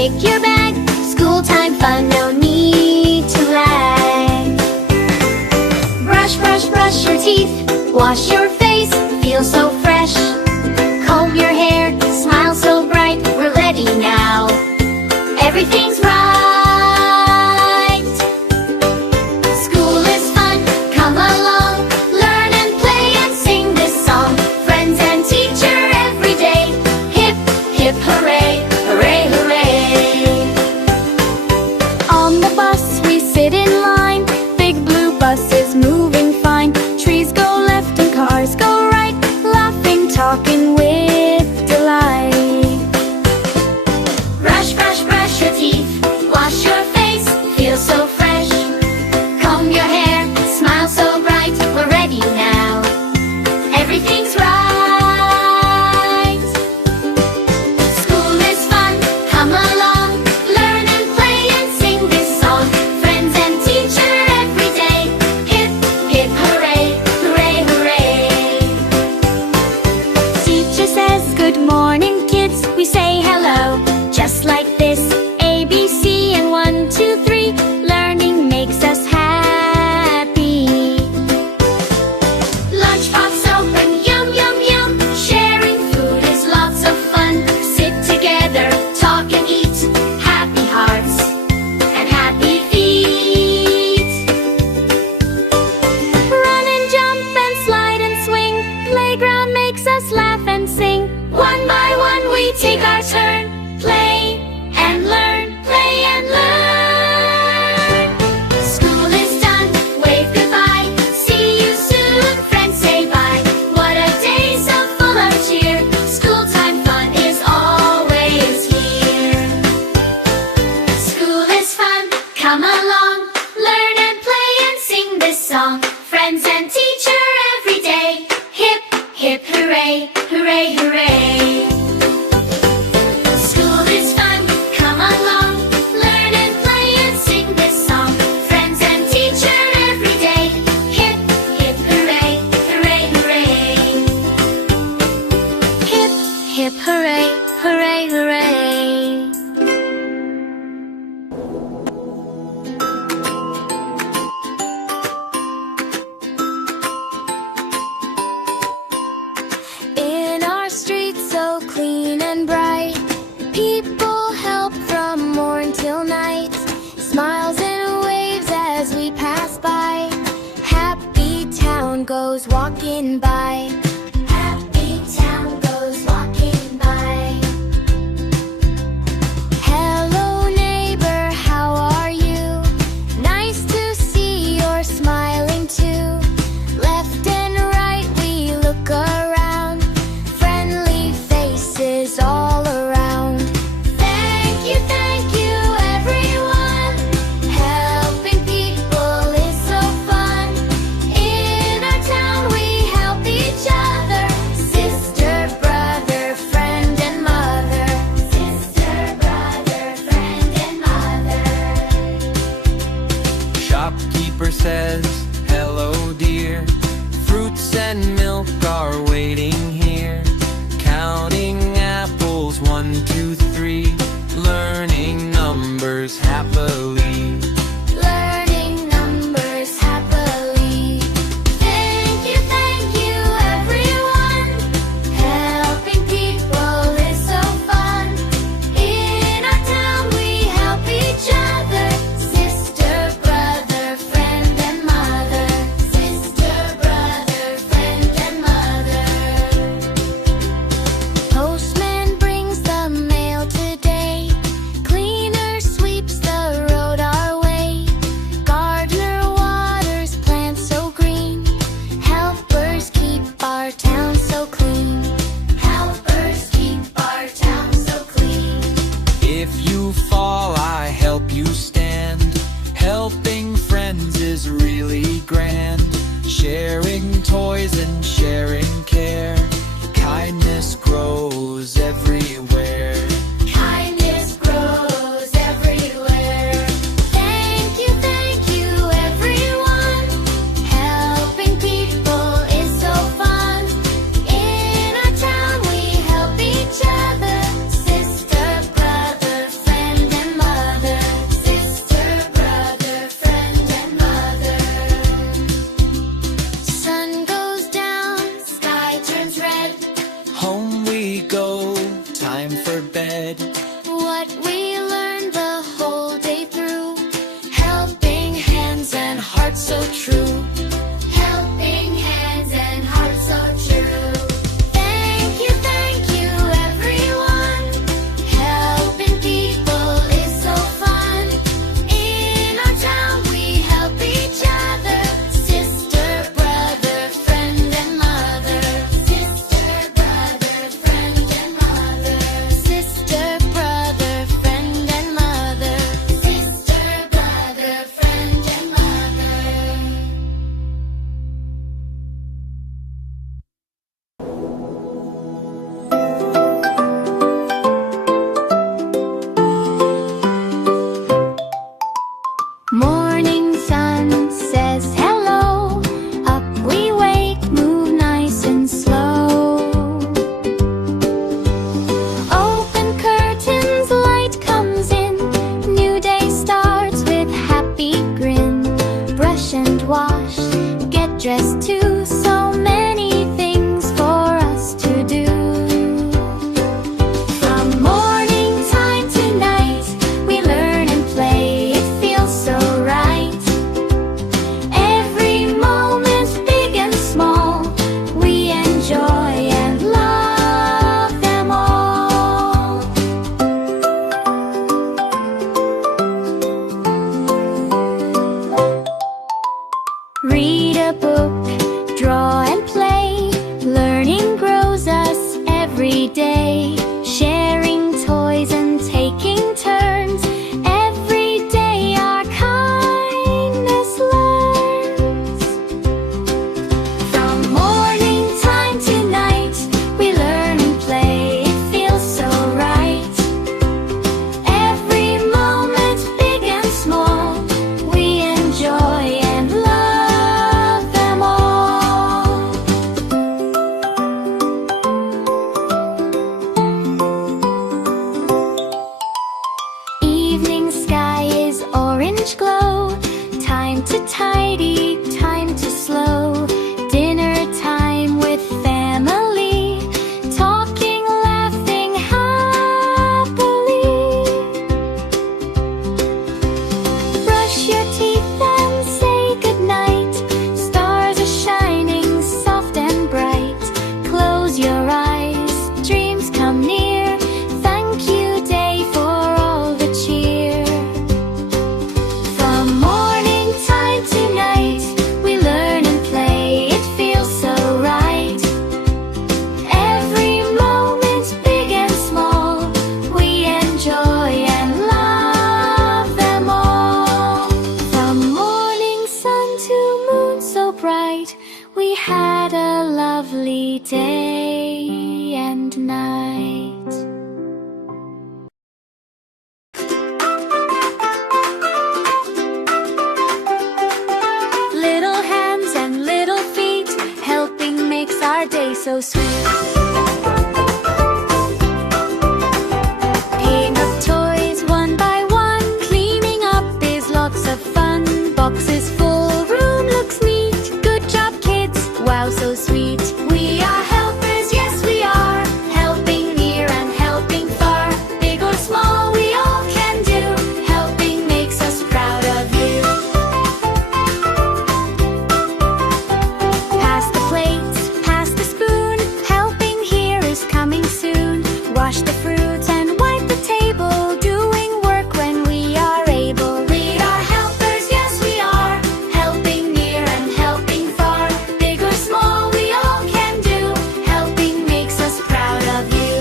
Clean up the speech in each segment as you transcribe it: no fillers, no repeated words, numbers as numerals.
pick your bag. School time fun, no need to lag. Brush, brush, brush your teeth. Wash your face, feel so fresh. Comb your hair, smile so bright. We're ready now. Everything's right. School is fun, come along. Learn and play and sing this song. Friends and teacher every day. Hip, hip, hooray, hooray, hooray. On the bus we sit in line. Big blue bus is moving fine. Trees go left and cars go right. Laughing, talking with delight. Brush, brush, brush your teeth. Wash your face, feel so fresh. Comb your hair, smile so bright. We're ready now. Everything's right. School is fun, come along. Learn and play and sing this song. Friends and teacher every day. Hip, hip, hooray, hooray, hooray. Teacher says, good morning, kids. We say hello, just like this. A, B, C, and 1, 2, 3. Learning makes us happy. Lunch pops open, yum, yum, yum. Sharing food is lots of fun. Sit together, talk and eat. Happy hearts and happy feet. Run and jump and slide and swing. Playground makes us laugh and sing. One by one we take our turn. Play and learn, play and learn. School is done, wave goodbye. See you soon, friends say bye. What a day so full of cheer. School time fun is always here. School is fun, come along. Learn and play and sing this song. Friends and teacher every day. Hip, hip, hooray, hooray, hooray. School is fun, come along. Learn and play and sing this song. Friends and teacher every day. Hip, hip, hooray, hooray, hooray. Hip, hip, hooray, hooray, hooray. In our streets so clean and bright, people help from morn till night. Smiles and waves as we pass by. Happy town goes walking by. Happy town goes walking by. Hello neighbor, how are you? Nice to see you're smiling too. Left and right we look around. Friendly faces all around. Thank you, everyone. Helping people is so fun. In our town we help each other. Sister, brother, friend and mother. Sister, brother, friend and mother. Shopkeeper says, hello dear. Fruits and milk are waiting here. Counting apples, 1, 2, 3. Learning numbers happily. Learning numbers happily. Thank you, everyone. Helping people is so fun. In our town we help each other. Sister, brother, friend and mother. Sister, brother, friend and mother. Postman brings the mail today. Cleaner sweeps the road our way. Gardener waters plants so green. Helpers keep our town so clean. Helpers keep our town so clean. If you fall, I help you stand. Helping friends is really grand. Sharing toys and sharing care. Kindness grows everywhere. Kindness grows everywhere. Thank you, everyone. Helping people is so fun. In our town we help each other. Sister, brother, friend so true. Helping hands and hearts so true. Thank you, everyone. Helping people is so fun. In our town we help each other. Sister, brother, friend and mother. Sister, brother, friend and mother. Sister, brother, friend and mother. Sister, brother, friend and mother. Morning sun says hello. Up we wake, move nice and slow. Open curtains, light comes in. New day starts with happy grin. Brush and wash, get dressed too. So many things for us to do. From morning time to night, we learn and play. It feels so right. Every moment, big and small, we enjoy and love them all. Read a book, draw and play. Learning grows us every day. Sharing toys and taking turns. Every day our kindness learns. From morning time to night, we learn and play. It feels so right. Every moment, big and small, we enjoy and love them all. Evening sky is orange glow. Time to tidy, time to slow. Dinner time with family. Talking, laughing happily. Brush your teeth and say goodnight. Stars are shining soft and bright. Close your eyes, dreams come near. Thank you, day, for all the cheer. From morning time to night, we learn and play. It feels so right. Every moment, big and small, we enjoy and love them all. From morning sun to moon so bright, we had a lovely day and night. Little hands and little feet, helping makes our day so sweet. Picking up toys one by one, cleaning up is lots of fun. Boxes full, room looks neat. Good job, kids, wow, so sweet. We are helpers, yes we are. Helping near and helping far. Big or small, we all can do. Helping makes us proud of you. Pass the plates, pass the spoon. Helping here is coming soon. Wash the fruits and wipe the table. Doing work when we are able. We are helpers, yes we are. Helping near and helping far. Big or small, we all can do. Helping makes us proud of you.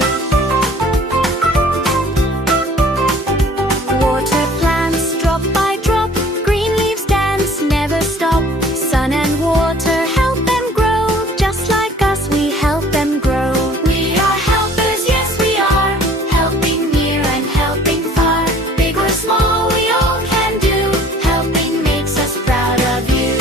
Water plants drop by drop. Green leaves dance, never stop. Sun and water help them grow. Just like us, we help them grow. We are helpers, yes we are. Helping near and helping far. Big or small, we all can do. Helping makes us proud of you.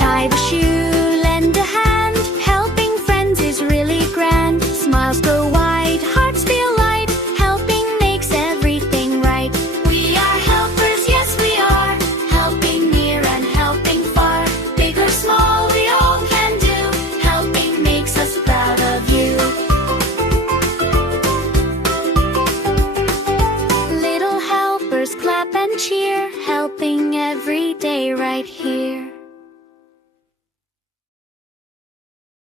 Tie the shoe, lend a hand. Helping friends is really grand. Smiles go wide, hearts feel light. Helping makes everything right. We are helpers, yes we are. Helping near and helping far. Big or small, we all can do. Helping makes us proud of you. Little helpers clap and cheer. right